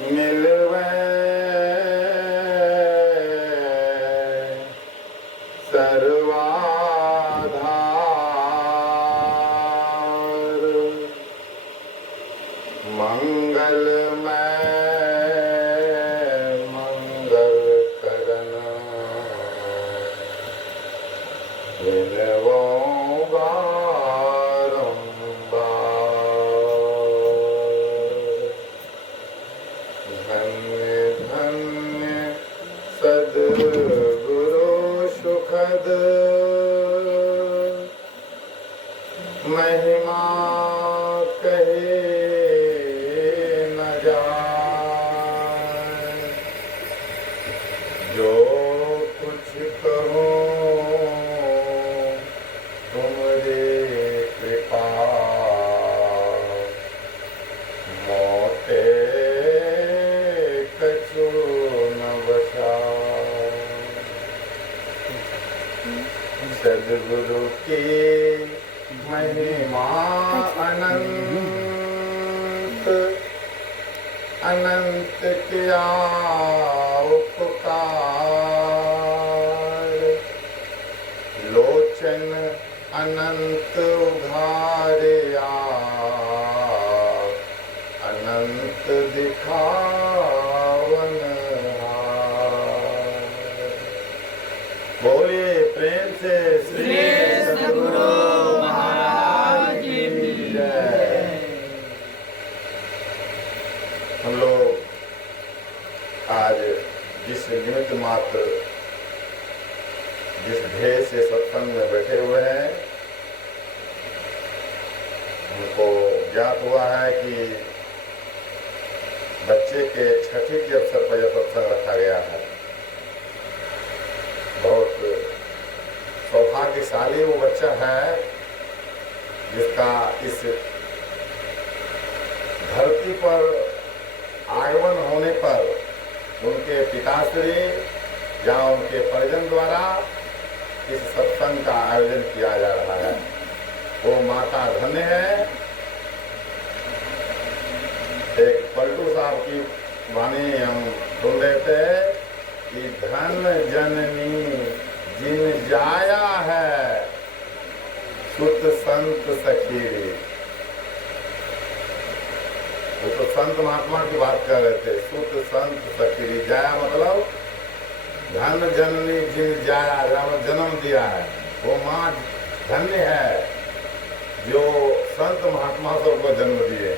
मिलवे सर्वाधार मंगलमय मंगल करन विनवो महिमा कहे न जाए जो कुछ कहो तुमरे कृपा मोटे कछु न बचा सद्गुरु की महिमा अनंत अनंत किया उपकार लोचन अनंत उघारिया अनंत दिखावन बोलिए प्रेम से श्री सद्गुरु हम लोग आज जिस निमित्त मात्र जिस ध्येय से सत्संग में बैठे हुए हैं हमको ज्ञात हुआ है कि बच्चे के छठी के अवसर पर यह सत्संग रखा गया है। बहुत सौभाग्यशाली वो बच्चा है जिसका इस धरती पर आगमन होने पर उनके पिताश्री या उनके परिजन द्वारा इस सत्संग का आयोजन किया जा रहा है। वो माता धन्य है। एक पलटू साहब की वाणी हम सुन रहे थे कि धन जननी जिन जाया है सुत संत सखीरी। वो तो संत महात्मा की बात कर रहे थे। सुत संत सखीरी जाया मतलब धन जननी जिन जाया जन्म दिया है वो माँ धन्य है जो संत महात्मा सबको जन्म दिए।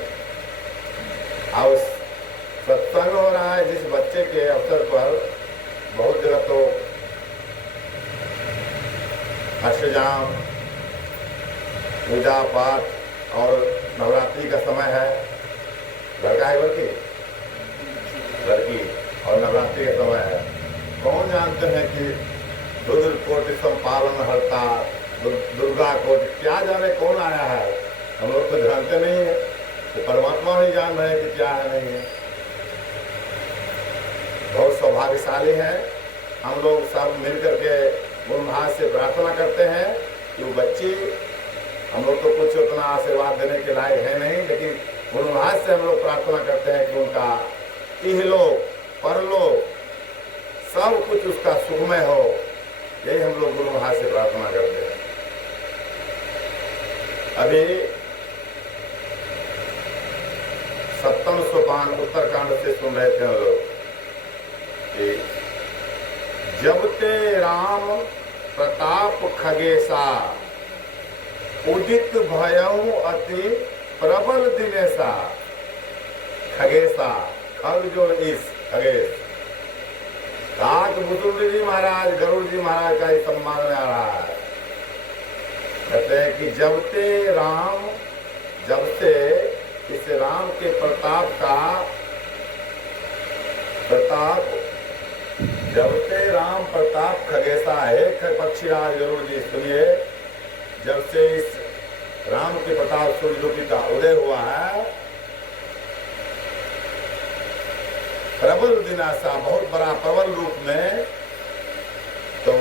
और सत्संग हो रहा है जिस बच्चे के अवसर पर बहुत जगह तो अष्टजाम पूजा पाठ और नवरात्रि का समय है। लड़का है लड़की और नवरात्रि का समय है। कौन जानते हैं कि रुद्र कोटि संपालन हरता दुर्गा कोटि क्या जाने कौन आया है। हम लोग तो जानते नहीं है। तो परमात्मा ही जान रहे हैं कि क्या है नहीं है। बहुत सौभाग्यशाली है। हम लोग सब मिलकर के गुरु महाराज से प्रार्थना करते हैं कि वो बच्ची हम लोग तो कुछ उतना आशीर्वाद देने के लायक है नहीं, लेकिन गुरु महाराज से हम लोग प्रार्थना करते हैं कि उनका इहलोक परलोक सब कुछ उसका सुखमय हो। यही हम लोग गुरु महाराज से प्रार्थना करते हैं। अभी 7वें सोपान उत्तरकांड से सुन रहे थे हम लोग कि जब ते राम प्रताप खगेशा उदित भयऊ अति प्रबल दिनेशा। खगेशा खग जो इस खगेश काक बुजुर्ग जी महाराज गरुड़ जी महाराज का इस सम्मान में आ रहा है। कहते हैं कि जब से इस राम के प्रताप का प्रताप जब से राम प्रताप खगेशा है। पक्षीराज गरुड़ जी सुनिए, जब से इस राम के प्रताप सूर्यलोकी का उदय हुआ है प्रबल दिनाशा बहुत बड़ा प्रबल रूप में, तो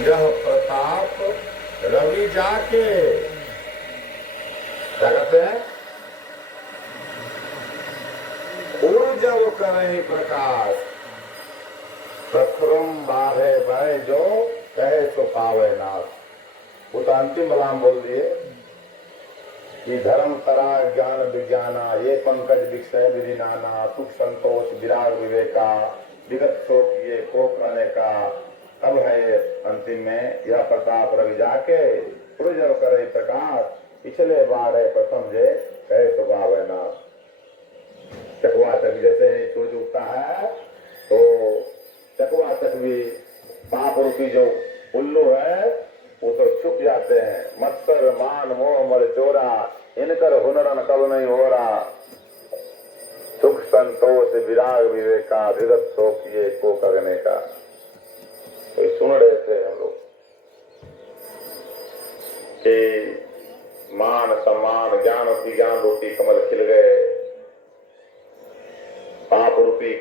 यह प्रताप रवि जाके क्या कहते हैं, उड़ जब करें प्रकाश, प्रथुरम बाहे भय जो कहे सो पावे नाथ। वो तो अंतिम बलाम बोल दिए कि धर्म तरा ज्ञान विज्ञाना ये पंकज विषय विधि नाना, सुख संतोष विराग विवेका, विगत शोक ये कोक अनेका। अब है ये अंतिम में यह प्रताप रवि जाके उड़ जब करे प्रकाश, पिछले बार है प्रथम जे कहे सो पावे नाथ। चकवा तक जैसे सूरज उगता है तो चकवा तक भी पाप रूपी जो उल्लू है वो तो छुप जाते हैं। मत्सर मान मोह मर चोरा, इनकर हुनरन कब नहीं हो रहा, सुख संतोष विराग विवेका, विगत शोक ये को करने का। तो सुन रहे थे हम लोग कि मान सम्मान ज्ञान की ज्ञान रूपी कमल खिल गए, पाप रूपी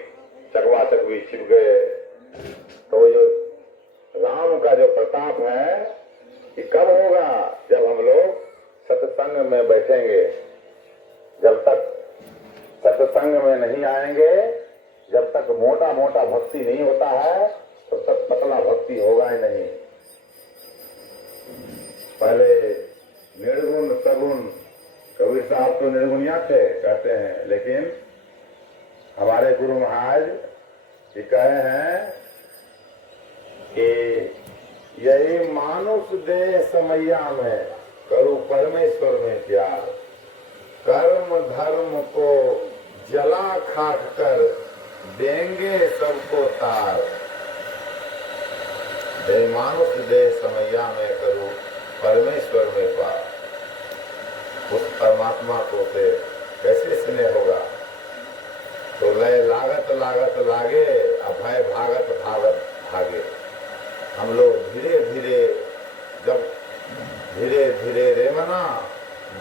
चकवा चकवी छिप गए। तो ये राम का जो प्रताप है कि कब होगा, जब हम लोग सत्संग में बैठेंगे। जब तक सत्संग में नहीं आएंगे, जब तक मोटा मोटा भक्ति नहीं होता है, तब तक पतला भक्ति होगा ही नहीं। पहले निर्गुण सगुण, कबीर साहब तो निर्गुणिया थे कहते हैं, लेकिन हमारे गुरु महाराज जी कहे हैं कि यही मानुष देह समैया में करो परमेश्वर में प्यार, कर्म धर्म को जला खाक कर देंगे सबको तार। यही मानुष देह समैया में करो परमेश्वर में पार। उस परमात्मा को से कैसे स्नेह होगा। तो लय लागत लागत लागे, अभय भागत भागत भागे। हम लोग धीरे धीरे, जब धीरे धीरे रे मना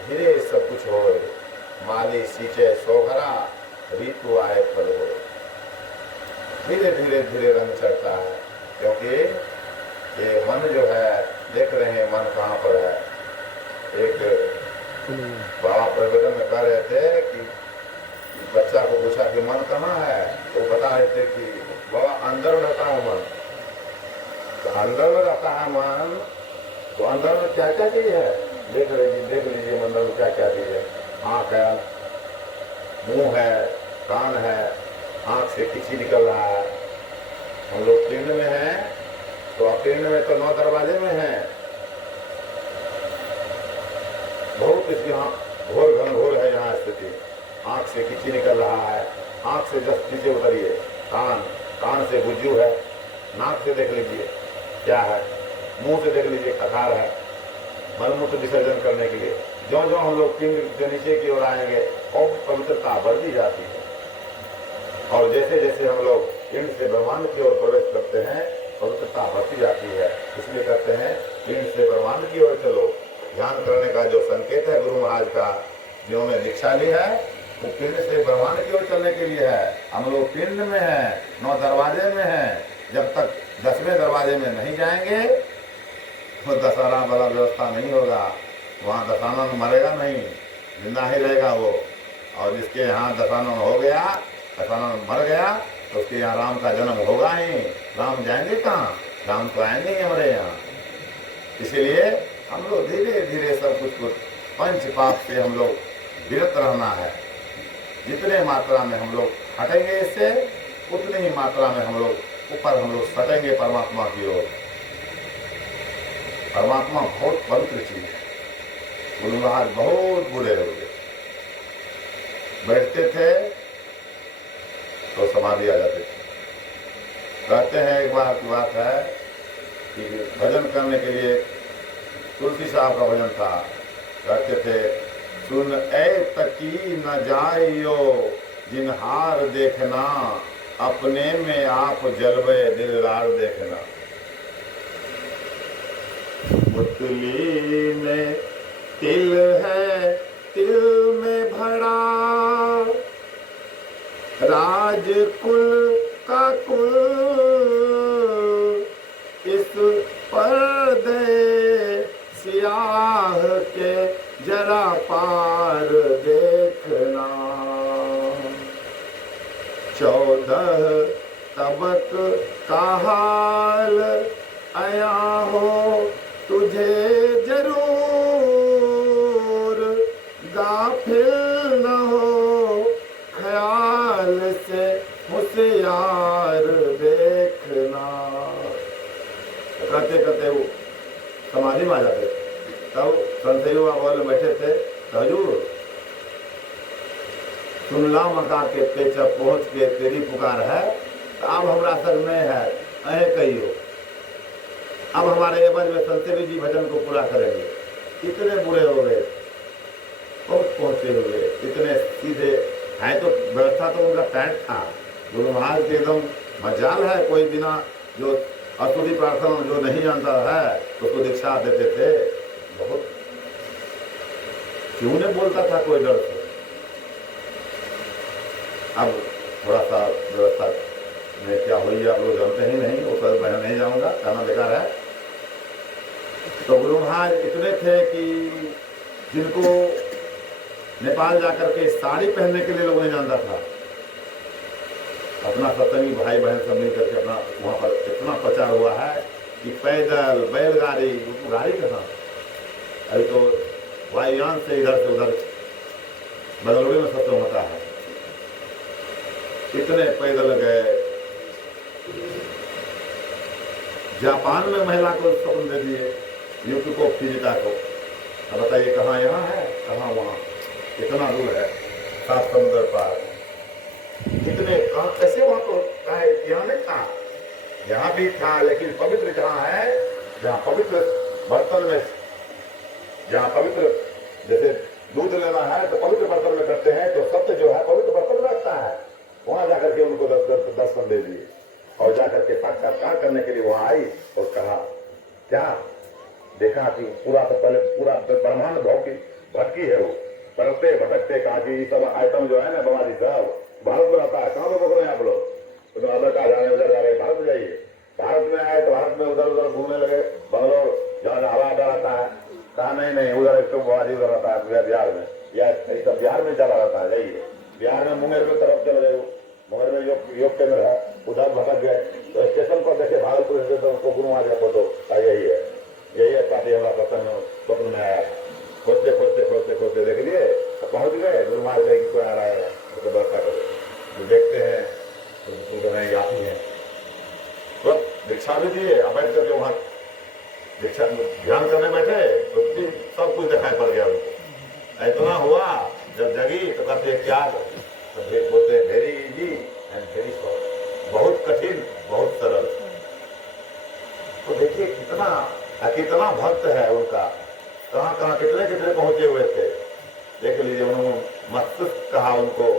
धीरे सब कुछ हो, माली सींचे सोहरा ऋतु आए फल हो। धीरे धीरे धीरे रंग चढ़ता है, क्योंकि ये मन जो है, देख रहे हैं मन कहाँ पर है। एक बाबा प्रवचन में कह रहे थे कि बच्चा को पूछा कि मन कहाँ है, तो बता रहे थे कि बाबा अंदर रहता है मन। तो अंदर में रहता है मन, तो अंदर में क्या क्या चीज है देख लीजिए अंदर में क्या क्या चीज है। आँख है, मुंह है, कान है, आँख से किसी निकल रहा है। हम लोग पिंड में हैं, तो पिंड में तो 9 दरवाजे में है, बहुत इसकी यहाँ घोर घनघोर है यहाँ स्थिति। आँख से किसी निकल रहा है, आँख से जस्ट नीचे उतरिए, कान से गुज्जू है, नाक से देख लीजिए क्या है, मुंह से देख लीजिए कठार है, मलमूत्र विसर्जन करने के लिए। जो जो हम लोग पिंड के नीचे की ओर आएंगे और पवित्रता बढ़ती जाती है। और जैसे जैसे हम लोग पिंड से ब्रह्मांड की ओर प्रवेश करते हैं, पवित्रता बढ़ती जाती है। इसलिए कहते हैं पिंड से ब्रह्मांड की ओर चलो। ध्यान करने का जो संकेत है गुरु महाराज का, जिन्होंने दीक्षा ली है, वो पिंड से ब्रह्मांड की ओर चलने के लिए है। हम लोग पिंड में हैं, 9 दरवाजे में हैं। जब तक 10वें दरवाजे में नहीं जाएंगे तो दशहरा वाला व्यवस्था नहीं होगा। वहाँ दशानन मरेगा नहीं, जिंदा ही रहेगा वो। और जिसके यहाँ दशानन हो गया, दशानन मर गया, तो उसके यहाँ राम का जन्म होगा ही। राम जाएंगे कहाँ, राम तो आएंगे ही हमारे यहाँ। इसीलिए हम लोग धीरे धीरे सब कुछ पंच पाप से हम लोग विरत रहना है। जितने मात्रा में हम लोग हटेंगे इससे, उतनी ही मात्रा में हम लोग ऊपर हम लोग सटेंगे परमात्मा की ओर। परमात्मा बहुत पवित्र चीज है। गुरु महाराज बहुत बुरे हो गए, बैठते थे तो समाधि आ जाती थी। कहते हैं एक बार की बात है कि भजन करने के लिए तुलसी साहब का भजन था। कहते थे सुन ऐ तकी न जाइयो जिनहार देखना, अपने में आप जलवे दिलदार देखना। पुतली में तिल है, तिल में भरा, राजकुल का कुल, इस पर्दे चाह के जरा पार देखना। 14 तबक का हाल आया हो तुझे जरूर, गाफिल न हो ख्याल से होशियार देखना। करते करते वो समाधि में आ जाते। तब संत बोले बैठे थे, हजूर सुनला मका के पेच पहुंच के तेरी पुकार है, तो अब हमारा सर में है, अहे कहियो अब हमारे एवज में संतदेव जी भजन को पूरा करेंगे। कितने बुरे हो गए, बहुत पहुंचे हुए, इतने सीधे है। तो व्यवस्था तो उनका टाइट था। गुरु महाराज के एकदम मजाल है, कोई बिना जो अस्तुति प्रार्थना जो नहीं जानता है उसको दीक्षा देते थे। बहुत क्यों नहीं बोलता था कोई डर से। अब थोड़ा सा व्यवस्था में क्या हुई आप लोग जानते ही नहीं, वो सब मैं नहीं जाऊंगा, कहना बेकार है। तो गुरु महाराज इतने थे कि जिनको नेपाल जाकर के साड़ी पहनने के लिए लोग नहीं जानता था। अपना सत्संगी भाई बहन सब मिल करके अपना वहाँ पर इतना प्रचार हुआ है कि पैदल बैलगाड़ी, गाड़ी कहाँ, अभी तो वायुयान से इधर से उधर बंगलुरु में सत्संग होता है। कितने पैदल गए। जापान में महिला को स्वप्न दे दिए, युक्त को फिजिता को। अब बताइए कहाँ यहाँ है, कहाँ वहाँ, कितना दूर है, 7 समुद्र पार। कितने कहाँ कैसे वहाँ तो यहाँ नहीं था, यहाँ भी था, लेकिन पवित्र जहाँ है, जहाँ पवित्र बर्तन में, जहाँ पवित्र जैसे दूध लेना है तो पवित्र बर्तन में करते हैं, तो सत्य जो है पवित्र बर्तन में रखता है। वहां जाकर के उनको दर्शन दे दिए और जाकर के साक्षात्कार करने के लिए वहां आई और कहा क्या देखा कि पूरा तो पहले पूरा ब्रह्मांड भटकी है, वो भटकते भटकते कहा कि सब आइटम जो है ना बवाली सब भारत में रहता है। कहाँ पे पकड़े आप लोग, तो अमेरिका जा रहे उधर जा रहे, भारत में जाइए। भारत में आए तो भारत में उधर उधर घूमने लगे, बंगलोर जहाँ हवा अड्डा रहता है, कहा नहीं उधर एक तो बवाली उधर रहता है बिहार में, या बिहार में ज्यादा रहता है, जाइए बिहार में मुंगेर की तरफ चले गए, मुंगेर में योग केंद्र है, उधर भटक गए तो स्टेशन पर देखे भागलपुर स्टेशन को गुरु महाराज का फोटो, यही है पार्टी हमारा स्वप्न में आया। खोजते खोजते खोजते खोजते देख लिए तो पहुंच गए, गुरु महाराज कोई आ रहा है तो व्यवस्था करो, देखते हैं तो नहीं आती है तो दीक्षा भी दिए। अब बैठ करके वहाँ दीक्षा ध्यान करने बैठे तो सब कुछ दिखाई पड़ गया उनको। इतना हुआ जब जगी तो कहते क्या, तो बोलते very easy and very soft, बहुत कठिन बहुत सरल। तो देखिए कितना भक्त है उनका, कहाँ कहाँ कितने कितने पहुंचे हुए थे। देख लीजिए उन्होंने मस्तिष्क कहा उनको,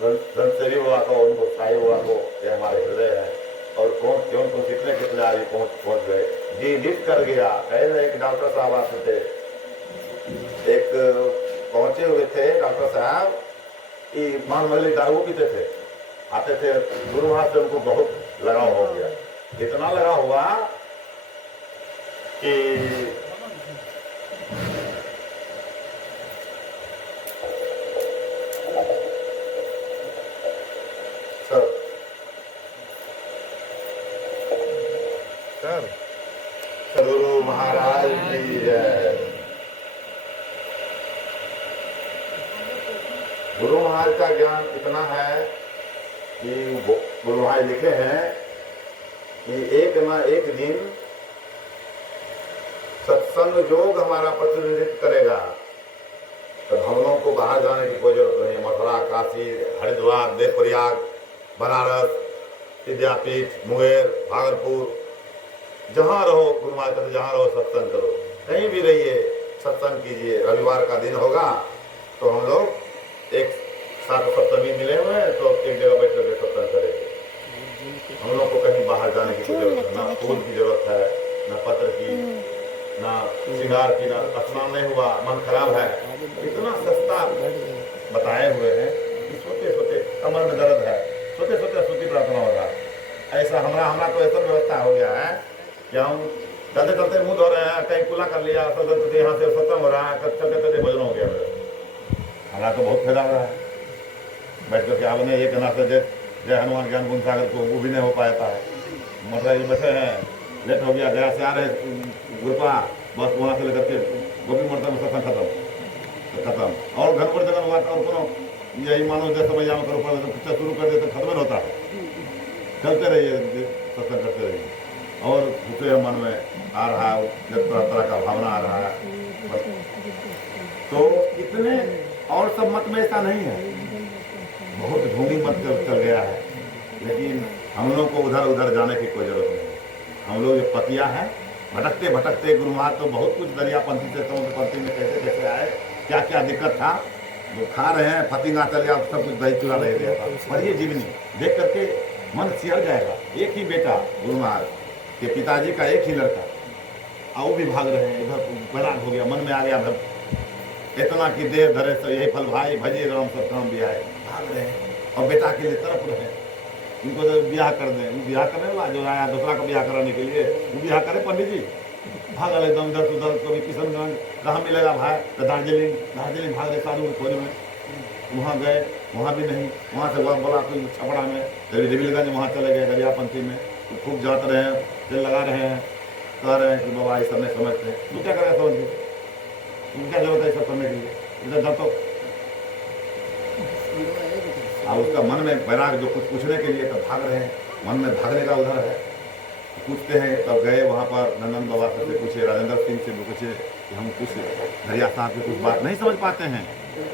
धनसेवी हुआ को, उनको साई हुआ को, ये हमारे हृदय है। और कौन क्यों तो कितने कितने आगे पहुंच गए। जी लिस्ट कर गया। कहे एक डॉक्टर साहब आते थे, एक पहुंचे हुए थे डॉक्टर साहब कि मान वाली दारू पीते थे, आते थे, गुरु महाराज से उनको बहुत लगाव हो गया। इतना लगा हुआ कि गुरु महाराज की जय। गुरु महाराज का ज्ञान इतना है कि गुरु महाराज लिखे हैं कि एक न एक दिन सत्संग योग हमारा प्रतिनिधित्व करेगा, तो हम लोगों को बाहर जाने की कोई जरूरत नहीं। मथुरा, काशी, हरिद्वार, देवप्रयाग, बनारस, विद्यापीठ, मुंगेर, भागलपुर, जहाँ रहो गुरु महाराज जहाँ रहो सत्संग करो, कहीं भी रहिए सत्संग कीजिए। रविवार का दिन होगा तो हम लोग एक साथ सप्तमी मिले हुए हैं तो एक जगह बैठ करके सत्संग करेंगे। हम लोग को कहीं बाहर जाने की कोई जरूरत है, ना फूल की जरूरत है, ना पत्र की, ना श्रृंगार की, ना स्नान नहीं हुआ, मन खराब है। इतना सस्ता बताए हुए हैं कि सोते सोते कमर में दर्द है, सोते सोते स्तुति प्रार्थना होगा। ऐसा हमारा तो ऐसा व्यवस्था हो गया है कि हम चलते चलते मुंह धो रहे हैं, कहीं कुला कर लिया, चलते यहाँ से सत्संग हो रहा है, चलते चलते भजन हो गया मेरा। हमारा तो बहुत फायदा हो रहा है। बैठ करके आपने ये कहना था जय हनुमान ज्ञान गुण सागर को, वो भी नहीं हो पाता है। मतलब ये बैठे हैं, लेट हो गया, गया से आ रहे गुरपा, बस वहाँ से लेकर के गोपी मर्तन में सत्संग खत्म। और घर पर जगह हुआ और कोनो यही मानो जैसे समय यहाँ करो पड़ा शुरू कर देते खत्म नहीं होता है। चलते रहिए, सत्संग करते रहिए। और दूसरे मन में आ रहा है, तरह तरह का भावना आ रहा है। तो इतने और सब मत में ऐसा नहीं है, बहुत ढूंढी मत चल गया है। लेकिन हम लोग को उधर उधर जाने की कोई जरूरत नहीं। हम लोग जो पतिया है, भटकते भटकते गुरुमार्ग तो बहुत कुछ दरियापंथी से समुद्रपंथी में कैसे कैसे आए, क्या क्या दिक्कत था, वो खा रहे हैं, फतिंगा चल गया, सब कुछ दही चूड़ा रह गया था। पर ये जीवनी देख करके मन सिहर जाएगा। एक ही बेटा गुरुमार्ग के पिताजी का, एक ही लड़का, और वो भी भाग रहे हैं, इधर बैराग हो गया, मन में आ गया इतना कि देह धरे से यही फल भाई भजे राम सब काम भी आए, भाग रहे हैं और बेटा के लिए तरफ रहे। उनको तो ब्याह कर दें, ब्याह करने वाला जो आया दूसरा का ब्याह कराने के लिए, वो ब्याह करे पंडित जी, भाग एकदम इधर उधर। कभी किशनगंज कहाँ मिलेगा भाई, तो दार्जिलिंग भाग रहे साधु के खोज में। वहाँ गए, वहाँ भी नहीं, वहाँ से वह बोला कोई छपड़ा में, कभी देवीगंज वहाँ चले गए दरियापंथी में, तो खूब जाते रहे हैं, तेल लगा रहे हैं, कह रहे हैं कि बाबा ये सब नहीं समझते। तू क्या करेगा समझ के, क्या जरूरत है सब करने के लिए, इधर जब तो उसका मन में बैराग जो कुछ पूछने के लिए तब भाग रहे हैं, मन में भागने का उधर है। पूछते हैं, तब गए वहाँ पर नंदन बाबा से पूछे, राजेंद्र सिंह से पूछे कि हम कुछ धरिया साहब की कुछ बात नहीं समझ पाते हैं,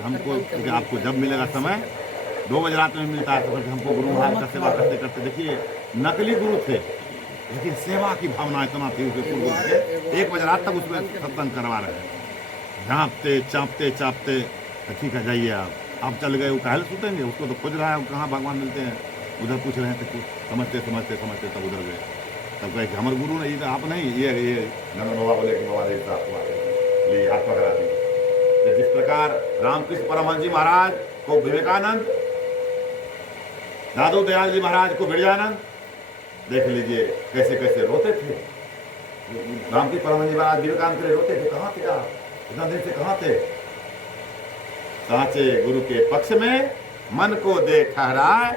हमको कि आपको जब मिलेगा समय 2 बजे रात में मिलता है, तो हमको गुरु महाराज का सेवा करते करते, देखिए नकली गुरु थे लेकिन सेवा की भावना इतना थी उसके पूर्व से, 1 बजे रात तक उसमें सत्संग करवा रहे हैं, झाँपते चापते। ठीक है जाइए आप चल गए, वो काहे सुतेंगे, उसको तो खोज रहा है कहाँ भगवान मिलते हैं, उधर पूछ रहे हैं, तो समझते तब उधर गए। तब कहे कि हमारे गुरु ने, ये आप नहीं, ये नंदन बाबा बोले कि बाबा ये हाथ पकड़ा दी। जिस प्रकार रामकृष्ण परमहंस जी महाराज को विवेकानंद, दादू दयाल जी महाराज को बिरजानंद, देख लीजिए कैसे कैसे रोते थे। रामकृष्ण परमहंस जी महाराज विवेकानंद के लिए रोते थे, कहाँ थे आप, इतना दिन से कहाँ थे। साचे गुरु के पक्ष में मन को दे ठहराए,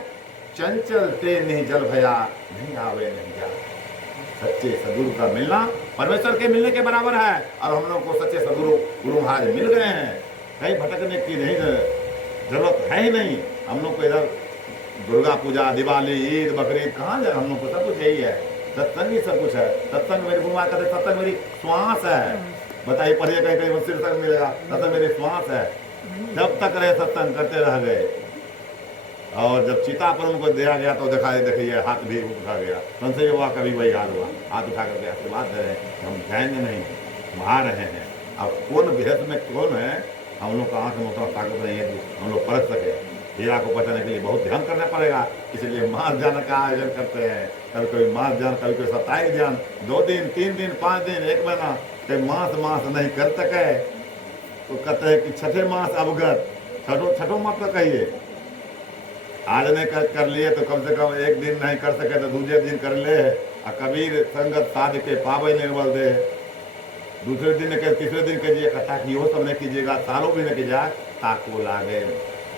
चंचल ते नहीं जल भया, नहीं आवे नहीं जा। सच्चे सदगुरु का मिलना परमेश्वर के मिलने के बराबर है। और हम लोग को सच्चे सदगुरु गुरु महाराज मिल गए हैं, कहीं भटकने की नहीं जरूरत है ही नहीं। हम लोग को इधर दुर्गा पूजा, दिवाली, ईद, बकरीद कहाँ जाए, हम लोग को सब कुछ यही है, सत्संग ही सब कुछ है। सत्संग मेरी गुरु महाराज कहते सत्संग मेरी श्वास है। बताइए पढ़िए कहीं कहीं मुझसे सत्संग मिलेगा, सत्संग मेरी श्वास है। जब तक रहे सत्संग करते रह गए। और जब चिता पर उनको दिया गया तो देखिए हाथ भी उठा गया, संशय हुआ कभी वही हाल हुआ, हाथ उठा करके आशीर्वाद दे रहे हैं, हम जाएंगे नहीं, वहाँ रहे हैं। अब कौन बेहद में कौन है, हम लोग का आँख में उतना ताकत नहीं है कि हम लोग परख सके। हीरा को बचाने के लिए बहुत ध्यान करना पड़ेगा, इसलिए मास जान का आयोजन करते हैं। कभी कोई मास जान, कभी कोई साप्ताहिक ध्यान, 2 दिन 3 दिन 5 दिन 1 महीना, कोई मास नहीं कर सके तो कहते हैं कि छठे मास अवगत, छठों मास का कहिए। आज नहीं कर लिए तो कम से कम 1 दिन नहीं कर सके तो दूसरे दिन कर ले। कबीर संगत साध के पावे निर्बल दे, दूसरे दिन के तीसरे दिन कीजिए, कथा की वो सब नहीं कीजिएगा, सालों भी नहीं कीजिए, ताको लागे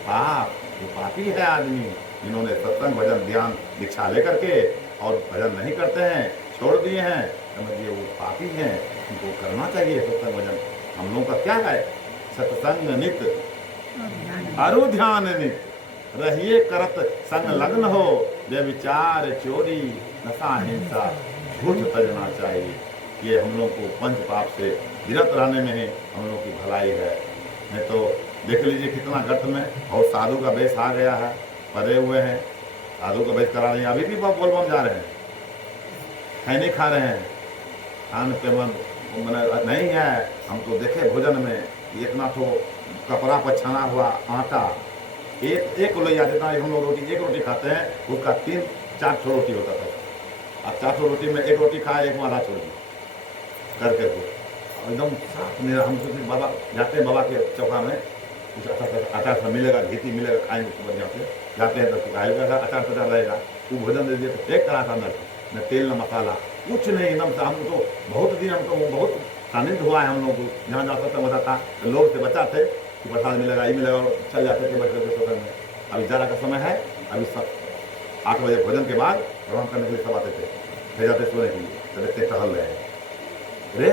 पाप। वो पापी है आदमी जिन्होंने सत्संग भजन ध्यान दीक्षा लेकर के और भजन नहीं करते हैं, छोड़ दिए हैं, समझिए वो पापी हैं। उनको करना चाहिए सत्संग भजन। हम लोगों का क्या है, सत्संग नित अरु ध्यान नित, रहिए करत संग लग्न हो, ये विचार चोरी नशा हिंसा झूठ तजना चाहिए। ये हम लोग को पंच पाप से विरत रहने में ही हम लोग की भलाई है। नहीं तो देख लीजिए कितना गर्त में, और साधु का वेश आ गया है, पड़े हुए हैं, साधु का वेश करा रहे हैं, अभी भी बोलबम जा रहे हैं, खैनी खा रहे हैं, खान पे मन नहीं है। हम तो देखे भोजन में इतना तो कपड़ा पर छना हुआ आटा, एक लोहिया जितना हम लोग रोटी, 1 रोटी खाते हैं, उसका 3-4 रोटी होता था। अब 4 रोटी में 1 रोटी खाए, 1 आधा छोड़ दी करके तो एकदम साफ मेरा। हम सोचते बाबा जाते हैं, बाबा के चौका में कुछ अचार सा मिलेगा, घीटी मिलेगा, खाएंगे बढ़िया से। जाते हैं तो खाएगा, अचार रहेगा, वो भोजन दे दिए तो एक तरह का न तेल न मसाला, कुछ नहीं, एकदम से हम तो बहुत दिन हमको बहुत सानिध्य हुआ है हम लोग को। जहाँ जहाँ सत्संग होता था तो लोग से बचा थे कि प्रसाद मिलेगा, ये मिलेगा, और चल जाते थे बैठ करके सत्संग में। अभी जारा का समय है, अभी सब 8 बजे भोजन के बाद प्रणाम करने के लिए सब आते थे, फिर जाते सोने के लिए, तो देखते टहल रहे हैं, अरे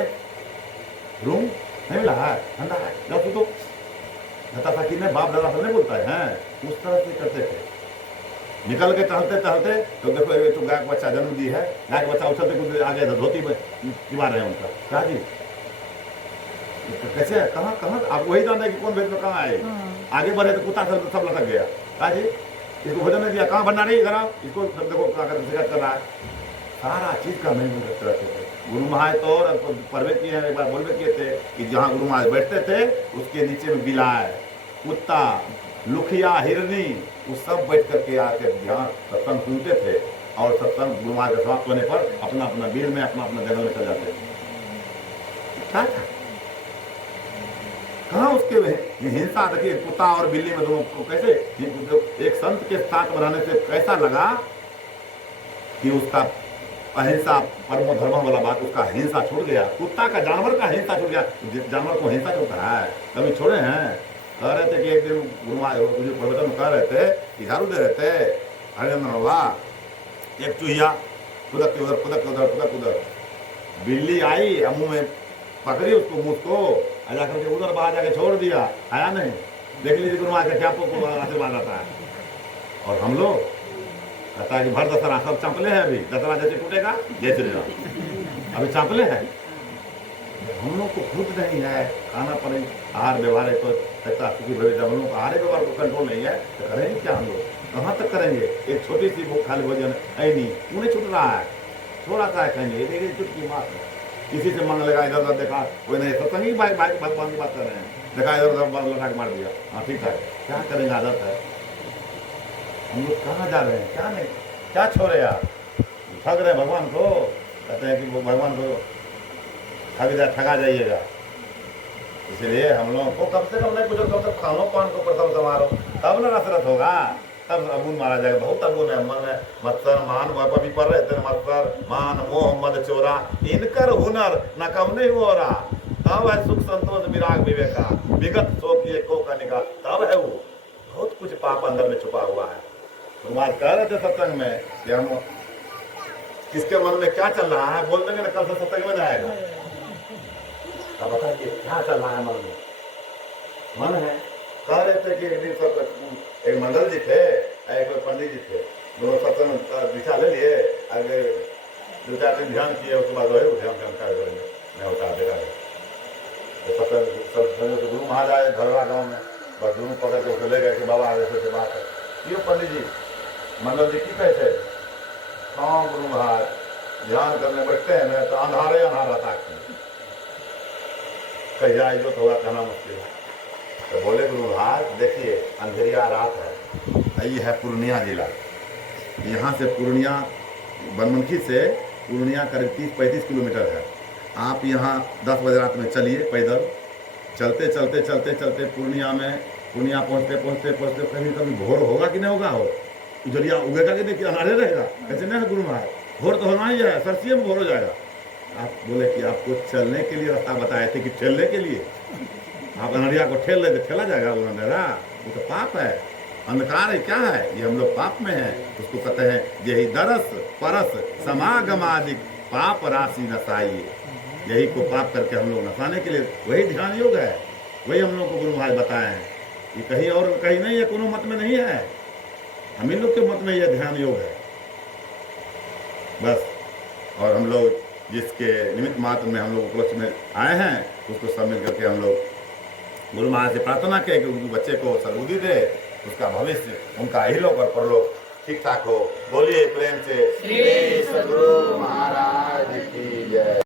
रूम नहीं मिला है, ठंडा है, जाओ तू तो कहता था कि नहीं, बाप दादा सब नहीं बोलता है, हैं उस तरह से करते थे। निकल के टहलते टहलते तो देखो एक तो गाय का बच्चा जन्म दी है, गाय का बच्चा उछलते कूदते आ गया, धोती में चिपा रहे हैं उनका, क्या जी कैसे है, कहाँ कहाँ आप वही जानते हैं कि कौन भेज में कहाँ आए, आगे बढ़े तो कुत्ता सब लटक गया, क्या जी इसको भोजन नहीं दिया, कहाँ भंडारी घर आओ, इसको देखो शिकायत कर रहा है, सारा चीज का मैनेजमेंट करते रहते थे। गुरु महाराज तो और परवे किए हैं, एक बार बोलवे किए थे कि जहाँ गुरु महाराज बैठते थे उसके नीचे में बिलाय, कुत्ता, लुखिया, हिरनी, वो सब बैठ करके आके यहाँ सत्संग सुनते थे, और सत्संग गुरु महाराज का समाप्त होने पर अपना अपना बिल में अपना अपना जंगल में चल जाते थे। क्या था कहाँ उसके हिंसा, देखिए कुत्ता और बिल्ली में दोनों को कैसे, एक संत के साथ रहने से कैसा लगा कि उसका अहिंसा परमो धर्म वाला बात, उसका हिंसा छूट गया, कुत्ता का जानवर का हिंसा छूट गया। जानवर को हिंसा छूटता है, कभी छोड़े हैं? कह रहे थे कि एक दिन गुरु प्रवचन में कह रहे थे कि झाड़ू दे रहे थे, हरिंद्र बाबा एक चूहिया कुदक के उधर कुदक के उधर कुदक उधर, बिल्ली आई मुंह में पकड़ी उसको, मुँह को आजा करके उधर बाहर जाके छोड़ दिया, आया नहीं। देख लीजिए गुरु महाराज का क्या आशीर्वाद आता है। और हम लोग कहता है कि भर दशहरा सब चांपले हैं, अभी दशहरा जैसे टूटेगा जैसे अभी चांपले हैं। हम लोग को खुद नहीं है खाना पड़े आहार व्यवहार है, तो कहता क्योंकि जब हम लोग का आहार व्यवहार को कंट्रोल नहीं है तो करेंगे क्या, हम लोग कहाँ तक करेंगे। एक छोटी सी भूख खाली भोजन है नहीं, उन्हें छूट रहा है, थोड़ा सा कहेंगे देखिए चुटकी मार, किसी से मांग लेगा, इधर उधर देखा कोई नहीं, सत्संग ही भगवान की बात कर रहे हैं, देखा इधर उधर लटा के मार दिया, हाँ ठीक है, क्या करेंगे, आदत है। हम लोग कहाँ जा रहे हैं, क्या नहीं, क्या छोड़े यार, ठग रहे भगवान को, कहते हैं कि वो भगवान को ठगा जाइएगा। इसलिए हम लोगों को कम से कम नहीं कुछ, कम से कम खानो पान को प्रथम समारोह, तब न रसरत होगा, तब अबून मारा जाएगा। बहुत अबून है, मन है मत्सर मान, अभी पढ़ रहे थे, मत्सर मान मोह मद चोरा, इनकर हुनर न कम नहीं हो रहा, तब है सुख संतोष विराग विवेका, विगत शोक ये को का निकाल, तब है वो। बहुत कुछ पाप अंदर में छुपा हुआ है। तुम्हारे कह रहे थे सत्संग में कि हम किसके मन में क्या चल रहा है, बोल देंगे ना, कल से सत्संग में जाएगा, अब बताइए क्या चल रहा है मन में। मन है, कह रहे थे कि एक दिन सब एक मंडल जी थे, एक पंडित जी थे, दोनों सत्संग दिशा ले लिए, आगे 2-4 दिन ध्यान किए, उसके बाद वही ध्यान नहीं होता देखा सत्संग। गुरु महाराज आए धरवा गाँव में, बस दोनों पकड़ के उसको ले गए कि बाबा ऐसे से बात है, क्यों पंडित जी मंडल जी की कैसे, हाँ गुरु महाराज ध्यान करने बैठते हैं ना तो अंधारे अंधारा ताकते, कहिया इज्जत होगा कहना मुश्किल है। तो बोले गुरु महाराज देखिए अंधेरिया रात है, ये है पूर्णिया जिला, यहाँ से पूर्णिया बनमनखी से पूर्णिया करीब 30-35 किलोमीटर है। आप यहाँ 10 बजे रात में चलिए पैदल, चलते चलते चलते चलते पूर्णिया पहुँचते कभी कभी भोर होगा कि नहीं होगा, हो उजलिया उगेगा कि देखिए अनारे रहेगा, कैसे नहीं है गुरु महाराज, भोर तो होना ही है, सरसिए में भोर हो जाएगा। आप बोले कि आपको चलने के लिए रास्ता बताए थे कि ठेलने के लिए, आप अनहरिया को ठेल लेते, ठेला जाएगा वो अंधेरा, वो तो पाप है, अंधकार है, क्या है ये, हम लोग पाप में है। उसको कहते हैं यही दरस परस समागमादिक पाप राशि नसाइए, यही को पाप करके हम लोग नसाने के लिए, वही ध्यान योग है, वही हम लोग को गुरु महाराज बताए हैं। ये कहीं और कहीं नहीं है, कोनो मत में नहीं है, हम इन लोग के मत में यह ध्यान योग है बस। और हम लोग जिसके निमित्त मात्र में हम लोग उपलक्ष्य में आए हैं, उसको सब मिल करके हम लोग गुरु महाराज से प्रार्थना करें कि उनके बच्चे को सद्बुद्धि दे, उसका भविष्य उनका इहलोक और परलोक ठीक ठाक हो। बोलिए प्रेम से श्री सद्गुरु महाराज की जय।